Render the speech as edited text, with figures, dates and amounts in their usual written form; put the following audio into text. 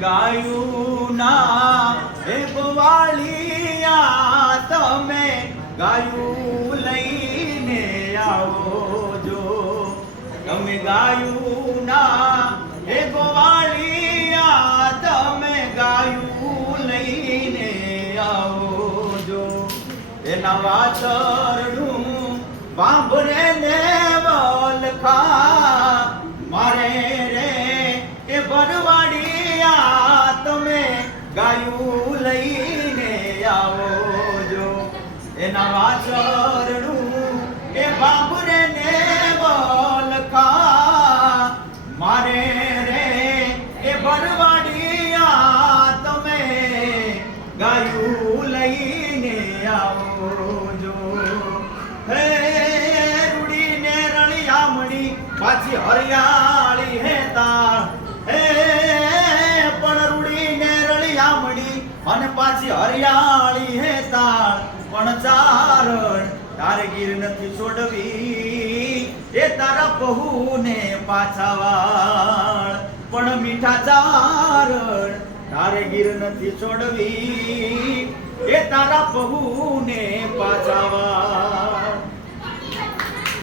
ગાયું ના હે ગોવાળિયા તમે ગાયું લઈને આવો જો તમે ગાયું ના હે ગોવાળિયા તમે ગાયું લઈને આવો જો એના વાતરનું વાંભરે ને વલખા મારે રે એ ભરવાડિયા તમે ગાયું લઈને આવો જો એના વાચરનું એ વાંભરે ને વલખા મારે રે એ ભરવાડિયા તમે ગાયું લઈને આવો જો હે રૂડીને રળિયામણી પાછી હરિયાળી હે તાર હે પણ રૂડીને રળિયામણી અને પાછી હરિયાળી હે તાર પણ ચારણ તારે ગીર નથી છોડવી એ તારા બહુને પાછા વાળ પણ મીઠા ચારણ તારે ગીર નથી છોડવી એ તારા બહુને પાછા વાળ